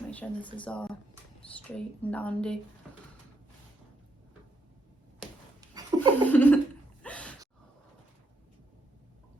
Make sure this is all straight and dandy.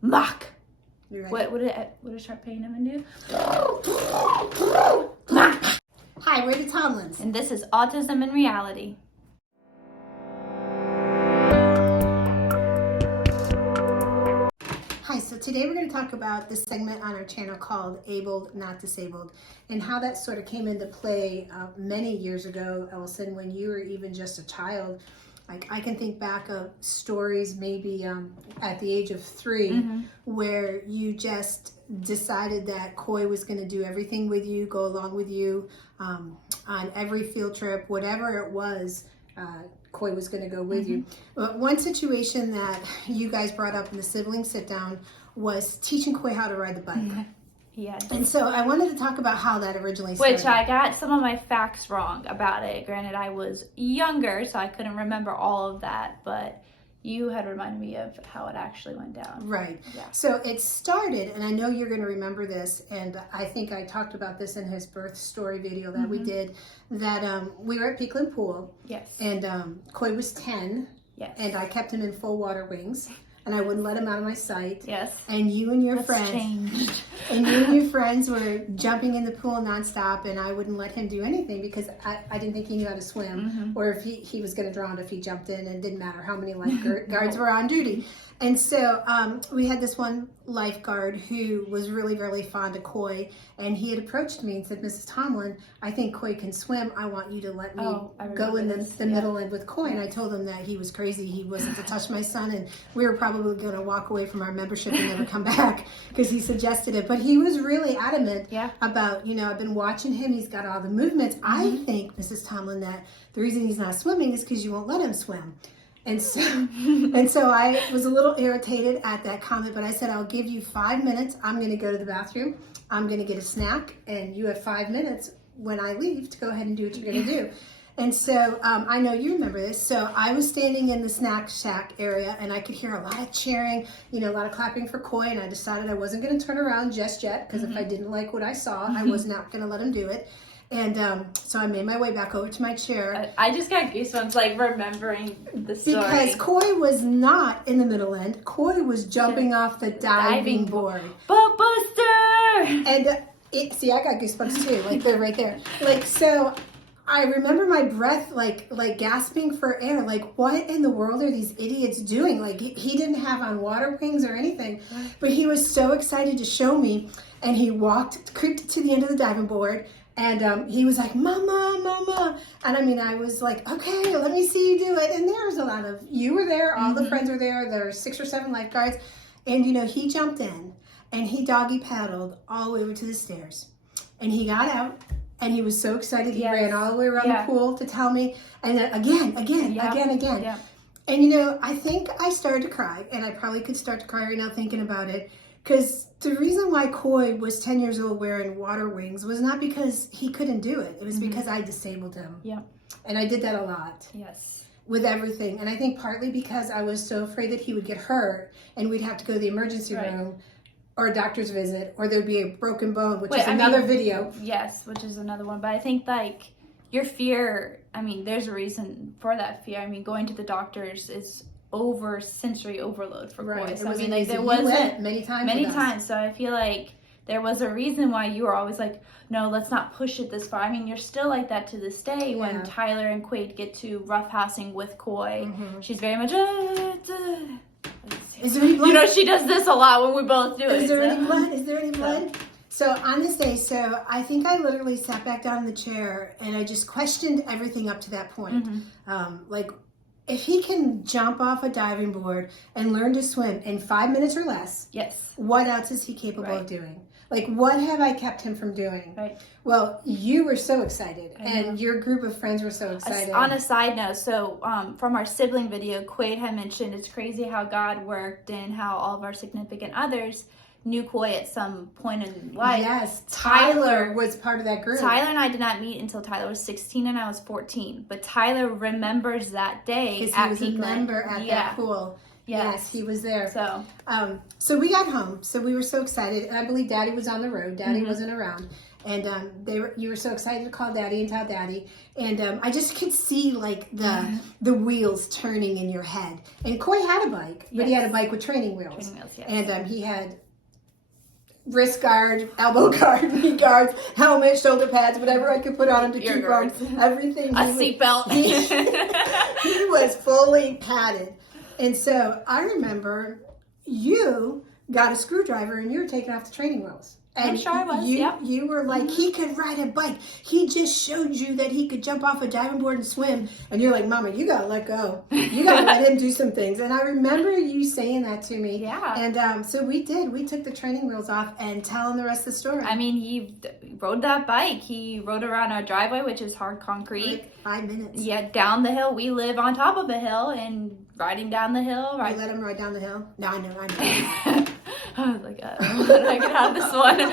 Mock. You're right. What did Sharpay Newman do? Hi, we're the Tomlins. And this is Autism in Reality. Hi, so today we're going to talk about this segment on our channel called Abled, Not Disabled, and how that sort of came into play many years ago, Ellison, when you were even just a child. Like, I can think back of stories maybe at the age of 3 where you just decided that Coy was going to do everything with you, go along with you on every field trip, whatever it was. Coy was going to go with you. But one situation that you guys brought up in the sibling sit down was teaching Coy how to ride the bike. Yeah. And so I wanted to talk about how that originally started. Which I got some of my facts wrong about it. Granted, I was younger, so I couldn't remember all of that, but you had reminded me of how it actually went down. Right. Yeah. So it started, and I know you're going to remember this, and I think I talked about this in his birth story video that we did, that we were at Peakland Pool. Yes. And Coy was 10. Yes. And I kept him in full water wings, and I wouldn't let him out of my sight. Yes. And you and your That's friends, changed. and you and your friends were jumping in the pool nonstop, and I wouldn't let him do anything because I didn't think he knew how to swim, or if he was going to drown if he jumped in, and it didn't matter how many lifeguards were on duty. And so we had this one lifeguard who was really, really fond of Coy, and he had approached me and said, Mrs. Tomlin, I think Coy can swim. I want you to let me go in the middle end with Coy. And I told him that he was crazy. He wasn't to touch my son, and we were probably going to walk away from our membership and never come back because he suggested it. But he was really adamant about, I've been watching him. He's got all the movements. I think, Mrs. Tomlin, that the reason he's not swimming is because you won't let him swim. And so I was a little irritated at that comment, but I said, I'll give you 5 minutes. I'm going to go to the bathroom. I'm going to get a snack, and you have 5 minutes when I leave to go ahead and do what you're going to do. And so I know you remember this. So I was standing in the snack shack area, and I could hear a lot of cheering, a lot of clapping for Coy, and I decided I wasn't going to turn around just yet because if I didn't like what I saw, I was not going to let him do it. And so I made my way back over to my chair. I just got goosebumps, like, remembering the story. Because Coy was not in the middle end. Coy was jumping off the diving board. Butt Buster! And see, I got goosebumps too. Like, they're right there. Like, so I remember my breath, like gasping for air. Like, what in the world are these idiots doing? Like, he didn't have on water wings or anything. But he was so excited to show me. And he creeped to the end of the diving board. And he was like, Mama, Mama. And I mean, I was like, okay, let me see you do it. And there was a lot of, you were there, all the friends were there. There were 6 or 7 lifeguards. And, he jumped in and he doggy paddled all the way over to the stairs. And he got out and he was so excited. He ran all the way around the pool to tell me. And then again. Yeah. And, I think I started to cry. And I probably could start to cry right now thinking about it. Because the reason why Coy was 10 years old wearing water wings was not because he couldn't do it. It was because I disabled him. Yeah. And I did that a lot. Yes. With everything. And I think partly because I was so afraid that he would get hurt and we'd have to go to the emergency room or a doctor's visit, or there'd be a broken bone, which is another video. Yes, which is another one. But I think, like, your fear, there's a reason for that fear. Going to the doctors is over sensory overload for Coy. So there was many times. So I feel like there was a reason why you were always like, no, let's not push it this far. You're still like that to this day. When Tyler and Quade get to roughhousing with Coy, she's very much is there any blood? She does this a lot when we both do it. Is there any blood? Is there any blood? So on this day, I think I literally sat back down in the chair and I just questioned everything up to that point. If he can jump off a diving board and learn to swim in 5 minutes or less, what else is he capable of doing? Like, what have I kept him from doing? Right. Well, you were so excited, and your group of friends were so excited. On a side note, so from our sibling video, Quade had mentioned it's crazy how God worked and how all of our significant others knew Coy at some point in life. Yes, Tyler was part of that group. Tyler and I did not meet until Tyler was 16 and I was 14. But Tyler remembers that day because he was a member at that pool. Yes, he was there. So we got home. So we were so excited. And I believe Daddy was on the road. Daddy wasn't around. and you were so excited to call Daddy and tell Daddy, and I just could see like the wheels turning in your head. And Coy had a bike, but he had a bike with training wheels, yes. And he had wrist guard, elbow guard, knee guards, helmet, shoulder pads, whatever I could put on him to keep on everything. A seatbelt. He was fully padded. And so I remember you got a screwdriver and you were taking off the training wheels. And I'm sure I was, you were like, he could ride a bike. He just showed you that he could jump off a diving board and swim. And you're like, Mama, you got to let go. You got to let him do some things. And I remember you saying that to me. Yeah. And so we did. We took the training wheels off and tell him the rest of the story. I mean, he rode that bike. He rode around our driveway, which is hard concrete. Like 5 minutes. Yeah, down the hill. We live on top of a hill, and riding down the hill. You let him ride down the hill? No, I know. I was like, how did I get out of this one?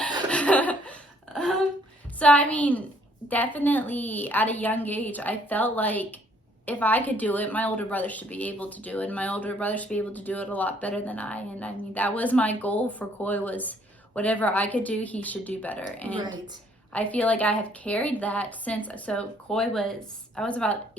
So, I mean, definitely at a young age, I felt like if I could do it, my older brother should be able to do it. And my older brother should be able to do it a lot better than I. And I mean, that was my goal for Coy, was whatever I could do, he should do better. And I feel like I have carried that since. So Coy I was about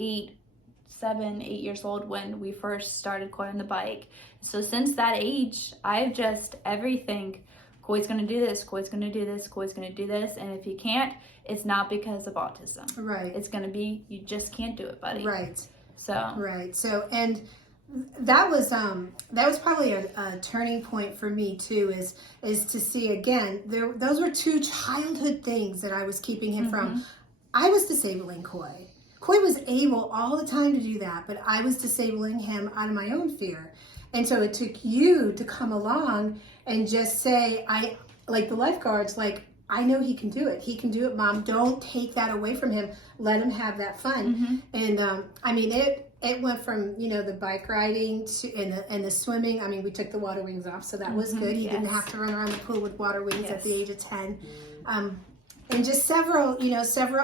7, 8 years old when we first started Coy on the bike. So since that age, I've just everything. Coy's going to do this, Coy's going to do this, Coy's going to do this. And if he can't, it's not because of autism. Right. It's going to be, you just can't do it, buddy. Right. So. Right. So, and that was probably a turning point for me too, is to see again, those were 2 childhood things that I was keeping him from. I was disabling Coy. Coy was able all the time to do that, but I was disabling him out of my own fear. And so it took you to come along and just say, like the lifeguards, like, I know he can do it. He can do it, Mom. Don't take that away from him. Let him have that fun. And I mean, it went from, the bike riding to and the swimming. I mean, we took the water wings off, so that was good. He didn't have to run around the pool with water wings at the age of 10. And just several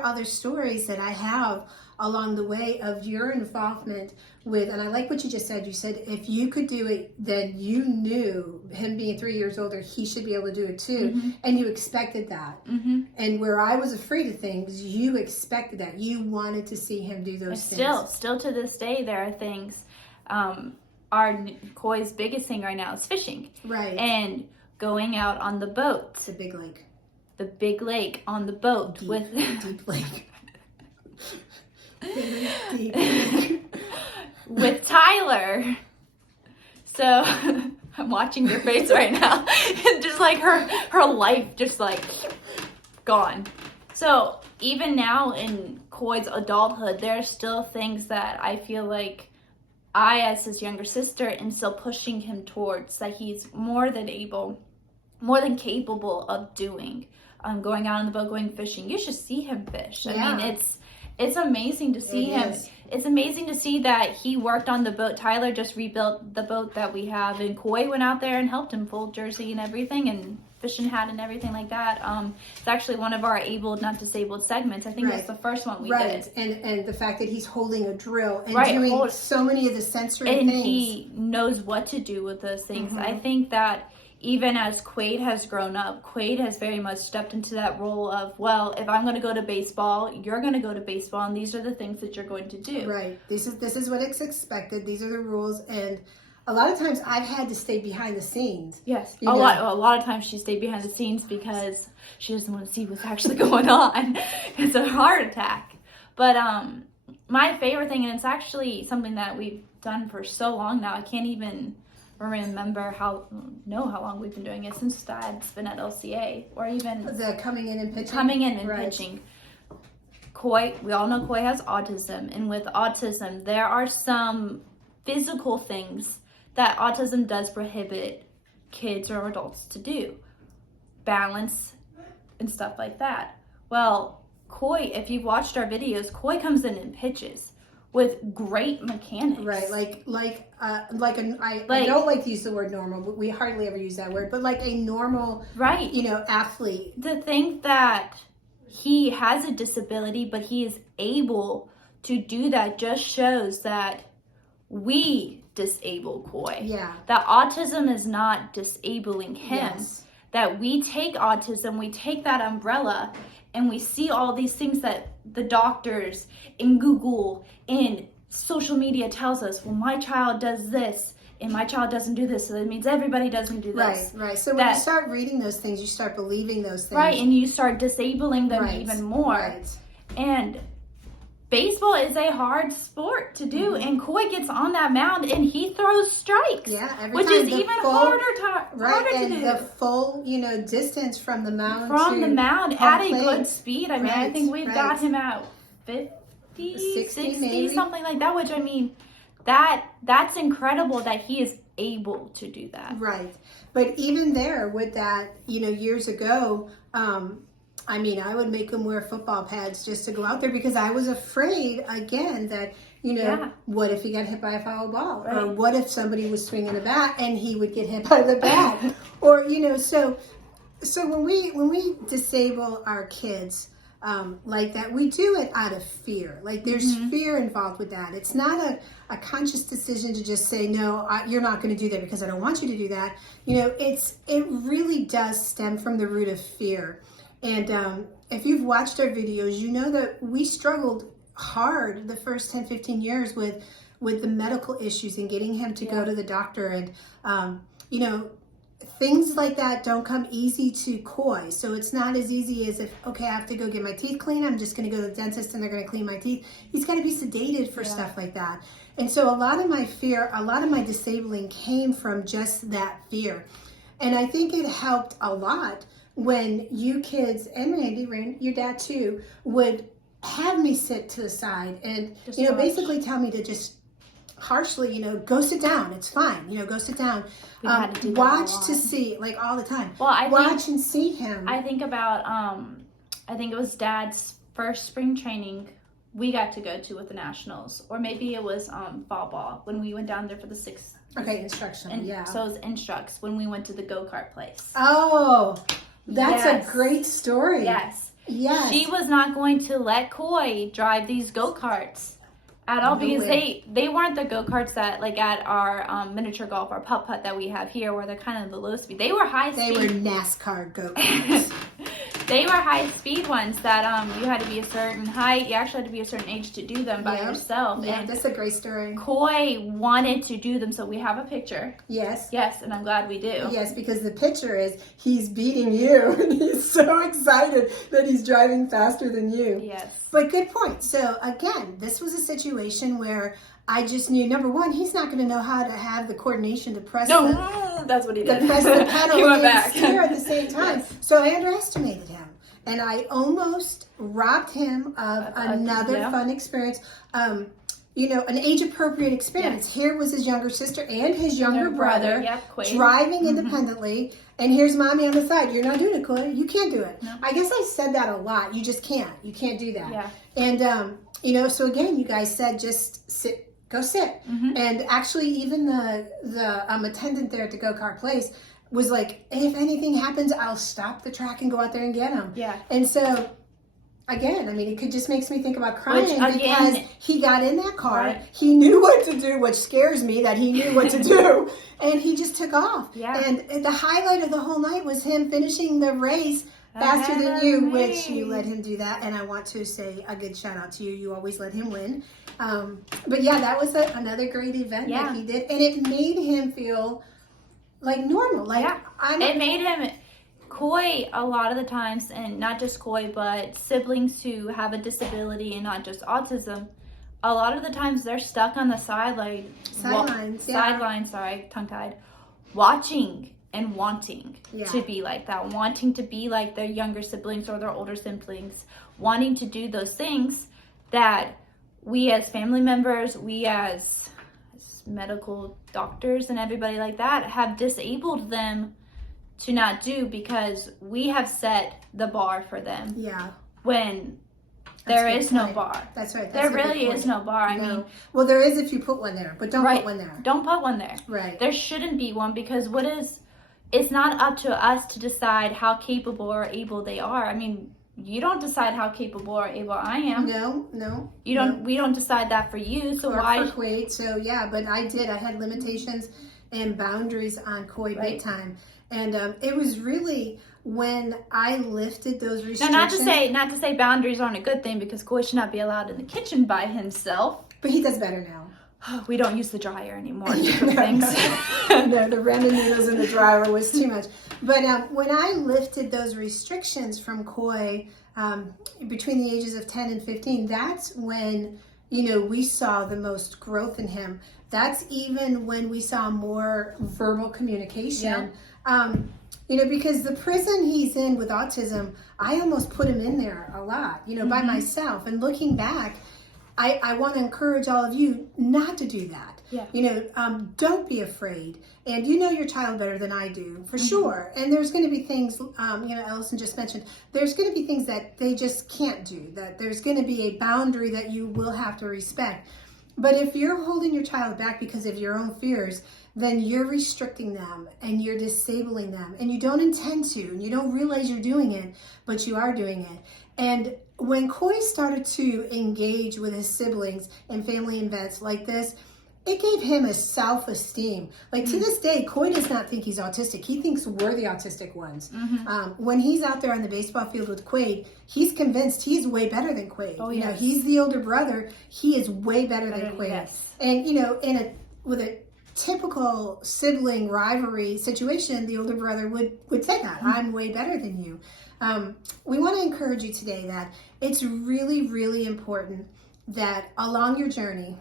other stories that I have along the way of your involvement with, and I like what you just said. You said if you could do it, then you knew, him being 3 years older, he should be able to do it too. And you expected that. And where I was afraid of things, you expected that. You wanted to see him do those things. Still to this day, there are things. Our Coy's biggest thing right now is fishing. Right. And going out on the boat. It's a big lake. The big lake on the boat with deep lake. Deep lake. With Tyler. So I'm watching your face right now. Just like her life just like gone. So even now in Coy's adulthood, there are still things that I feel like I, as his younger sister, am still pushing him towards, that he's more than capable of doing. Going out on the boat, going fishing. You should see him fish. I mean, it's amazing to see him. It's amazing to see that he worked on the boat. Tyler just rebuilt the boat that we have, and Coy went out there and helped him, full jersey and everything, and fishing hat and everything like that. It's actually one of our abled, not disabled segments. I think that's the first one we did. And the fact that he's holding a drill and doing so many of the sensory things. And he knows what to do with those things. I think that even as Quaid has grown up, Quaid has very much stepped into that role of, well, if I'm going to go to baseball, you're going to go to baseball, and these are the things that you're going to do. Right. This is what is expected. These are the rules, and a lot of times I've had to stay behind the scenes. Yes, a lot of times she stayed behind the scenes because she doesn't want to see what's actually going on. It's a heart attack. But my favorite thing, and it's actually something that we've done for so long now, I can't even remember how long we've been doing it, since Dad's been at LCA, or even the coming in and pitching. Coy, we all know Coy has autism, and with autism there are some physical things that autism does prohibit kids or adults to do, balance and stuff like that. Well, Coy, if you've watched our videos, Coy comes in and pitches with great mechanics. Right, I don't like to use the word normal, but we hardly ever use that word, but like a normal, athlete. To think that he has a disability, but he is able to do that just shows that we disable Coy. Yeah. That autism is not disabling him. Yes. That we take autism, we take that umbrella, and we see all these things that the doctors in Google and social media tells us, well, my child does this and my child doesn't do this, so that means everybody doesn't do this. Right. So when you start reading those things, you start believing those things. Right, and you start disabling them even more. Right. And baseball is a hard sport to do, and Coy gets on that mound and he throws strikes. Yeah, every which time. is even harder to do. And the full, distance from the mound from the mound at a plate. good speed. I mean, I think we've got him at 50, 60 maybe. something like that, which I mean, that's incredible that he is able to do that. Right. But even there with that, years ago, I would make him wear football pads just to go out there because I was afraid, again, that, what if he got hit by a foul ball? Right. Or what if somebody was swinging a bat and he would get hit by the bat? Or, so when we disable our kids like that, we do it out of fear. Like there's fear involved with that. It's not a conscious decision to just say, no, you're not going to do that because I don't want you to do that. It really does stem from the root of fear. And if you've watched our videos, you know that we struggled hard the first 10, 15 years with the medical issues and getting him to go to the doctor. And, things like that don't come easy to Coy. So it's not as easy as if, okay, I have to go get my teeth cleaned. I'm just going to go to the dentist and they're going to clean my teeth. He's got to be sedated for stuff like that. And so a lot of my fear, a lot of my disabling came from just that fear. And I think it helped a lot when you kids and Randy, your dad too, would have me sit to the side and, basically tell me to just harshly, go sit down. It's fine. Go sit down. Watch to see, like all the time. Well, watch and see him. I think about, I think it was Dad's first spring training we got to go to with the Nationals, or maybe it was fall ball when we went down there for the sixth. Okay, instruction. Yeah. So it was Instructs when we went to the go-kart place. Oh, that's a great story. Yes. Yes. She was not going to let Coy drive these go-karts at all because they weren't the go-karts that like at our miniature golf, our putt-putt that we have here where they're kind of the low speed. They were high speed. They were NASCAR go-karts. They were high speed ones that you had to be a certain height. You actually had to be a certain age to do them by yourself. Yeah, and that's a great story. Coy wanted to do them, so we have a picture. Yes. Yes, and I'm glad we do. Yes, because the picture is he's beating you and he's so excited that he's driving faster than you. Yes. But good point. So again, this was a situation where I just knew, number one, he's not going to know how to have the coordination to press that's what he did. press the pedal He went and back. steer at the same time. Yes. So I underestimated him. And I almost robbed him of another fun experience. An age-appropriate experience. Yeah. Here was his younger sister and his younger brother driving independently. And here's mommy on the side. You're not doing it, Coy. You can't do it. No. I guess I said that a lot. You just can't. You can't do that. Yeah. And, so again, you guys said just sit. Go sit. Mm-hmm. And actually, even the attendant there at the go-kart place was like, if anything happens, I'll stop the track and go out there and get him. Yeah. And so, again, it just makes me think about crying because he got in that car. Right. He knew what to do, which scares me that he knew what to do. And he just took off. Yeah. And the highlight of the whole night was him finishing the race faster than you, which you let him do that. And I want to say a good shout out to you. You always let him win. But yeah, that was another great event that he did. And it made him feel like normal. It made him, Coy, a lot of the times, and not just Coy, but siblings who have a disability and not just autism, a lot of the times they're stuck on the sidelines, tongue-tied, watching and wanting to be like that, wanting to be like their younger siblings or their older siblings, wanting to do those things that we as family members, we as medical doctors and everybody like that have disabled them to not do because we have set the bar for them. Yeah. When there is no bar. That's right. There really is no bar. I mean, well, there is if you put one there, but don't put one there. Don't put one there. Right. There shouldn't be one because it's not up to us to decide how capable or able they are. I mean, you don't decide how capable or able I am. No. You don't. We don't decide that for you. So why? For Coy. So yeah, but I did. I had limitations and boundaries on Coy big time, and it was really when I lifted those Now, restrictions. not to say boundaries aren't a good thing, because Koi should not be allowed in the kitchen by himself. But he does better now. We don't use the dryer anymore to cook things. No, the ramen noodles in the dryer was too much. But when I lifted those restrictions from Koi between the ages of 10 and 15, that's when, we saw the most growth in him. That's even when we saw more verbal communication. Yeah. Because the prison he's in with autism, I almost put him in there a lot, by myself. And looking back, I want to encourage all of you not to do that. Yeah. Don't be afraid. And you know your child better than I do, for sure. And there's going to be things, Ellison just mentioned, there's going to be things that they just can't do, that there's going to be a boundary that you will have to respect. But if you're holding your child back because of your own fears, then you're restricting them and you're disabling them, and you don't intend to, and you don't realize you're doing it, but you are doing it. And when Koi started to engage with his siblings and family events like this, it gave him a self-esteem. Like to this day, Koi does not think he's autistic. He thinks we're the autistic ones. When he's out there on the baseball field with Quaid, he's convinced he's way better than Quaid. Oh, yes. He's the older brother. He is way better than Quaid. Yes. And with a typical sibling rivalry situation, the older brother would say that I'm way better than you. We want to encourage you today that it's really, really important that along your journey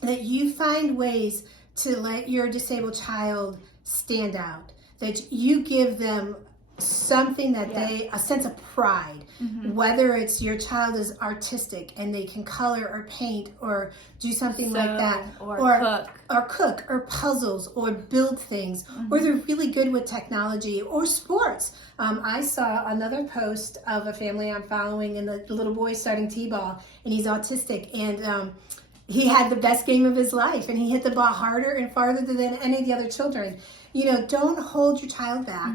that you find ways to let your disabled child stand out, that you give them something that a sense of pride, whether it's your child is artistic and they can color or paint or do something like that, or cook or puzzles or build things, or they're really good with technology or sports. I saw another post of a family I'm following, and the little boy starting t-ball, and he's autistic, and he had the best game of his life, and he hit the ball harder and farther than any of the other children. Don't hold your child back.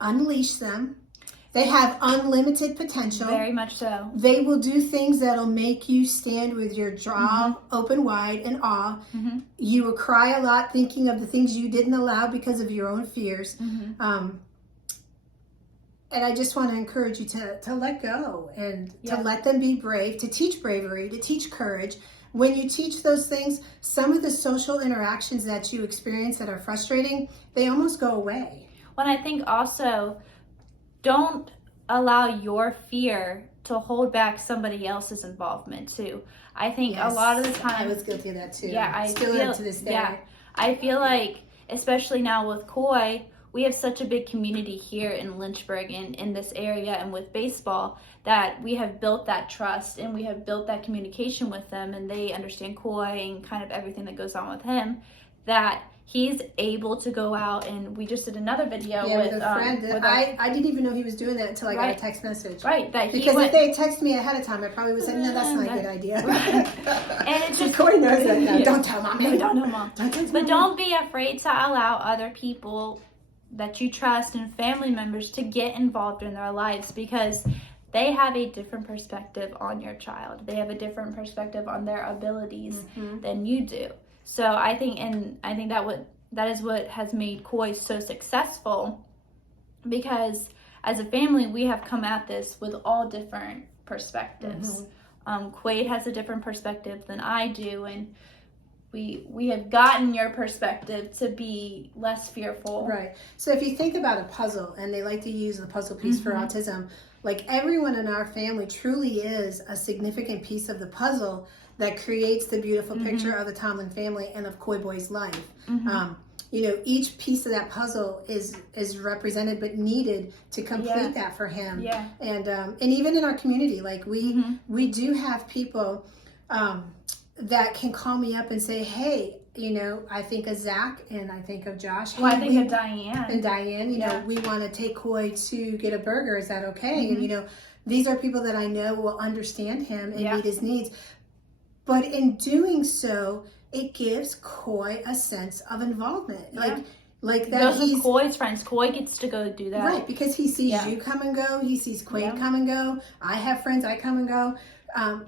Unleash them. They have unlimited potential. Very much so. They will do things that'll make you stand with your jaw open wide in awe. You will cry a lot thinking of the things you didn't allow because of your own fears. And I just want to encourage you to let go and to let them be brave, to teach bravery, to teach courage. When you teach those things, some of the social interactions that you experience that are frustrating, they almost go away. Well, I think also, don't allow your fear to hold back somebody else's involvement too. I think a lot of the time, I was guilty of that too. Yeah, I still feel, am to this day. Yeah, I feel like, especially now with Koi, we have such a big community here in Lynchburg and in this area, and with baseball, that we have built that trust and we have built that communication with them, and they understand Koi and kind of everything that goes on with him, that he's able to go out, and we just did another video with a friend. I didn't even know he was doing that until I got a text message. Right, because if they had texted me ahead of time, I probably would have said, no, that's not a good idea. And it's just, Corey knows that now. Don't tell Mom. No, don't tell Mom. But don't be afraid to allow other people that you trust and family members to get involved in their lives, because they have a different perspective on your child. They have a different perspective on their abilities than you do. So I think that is what has made Koi so successful, because as a family we have come at this with all different perspectives. Quaid has a different perspective than I do, and we have gotten your perspective to be less fearful. Right. So if you think about a puzzle, and they like to use the puzzle piece for autism, like everyone in our family truly is a significant piece of the puzzle that creates the beautiful picture of the Tomlin family and of Koi Boy's life. Each piece of that puzzle is represented but needed to complete that for him. Yeah. And even in our community, like we do have people that can call me up and say, hey, I think of Zach and I think of Josh. Well, I think of Diane. And Diane, we want to take Koi to get a burger. Is that okay? And, these are people that I know will understand him and meet his needs. But in doing so, it gives Koi a sense of involvement. Like that goes with Koi's friends. Koi gets to go do that. Right, because he sees you come and go. He sees Quaid come and go. I have friends, I come and go.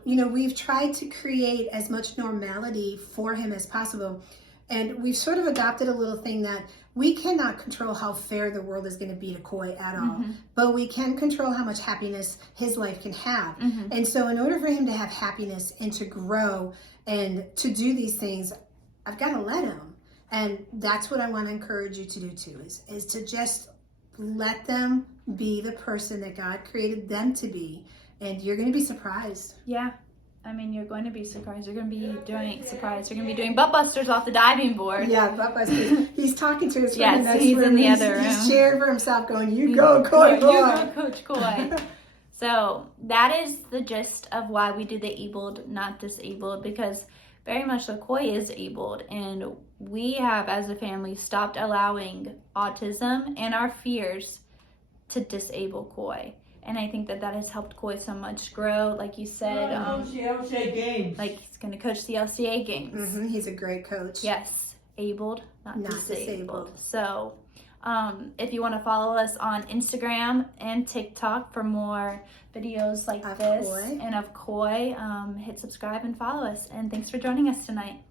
We've tried to create as much normality for him as possible. And we've sort of adopted a little thing that we cannot control how fair the world is going to be to Koi at all, but we can control how much happiness his life can have. And so in order for him to have happiness and to grow and to do these things, I've got to let him. And that's what I want to encourage you to do too, is to just let them be the person that God created them to be. And you're going to be surprised. Yeah. I mean, you're going to be surprised. You're going to be doing butt busters off the diving board. Yeah, butt busters. He's talking to his friend. Yes, he's in the other room. He's sharing for himself, going, "You go, Koi boy. You go, Coach Koi." So that is the gist of why we do the abled, not disabled, because very much so Koi is abled, and we have, as a family, stopped allowing autism and our fears to disable Koi. And I think that has helped Koi so much grow. Like you said, LCA games. like he's going to coach the LCA games. He's a great coach. Yes, abled, not disabled. disabled. So if you want to follow us on Instagram and TikTok for more videos like Of this Koi. and of Koi, hit subscribe and follow us. And thanks for joining us tonight.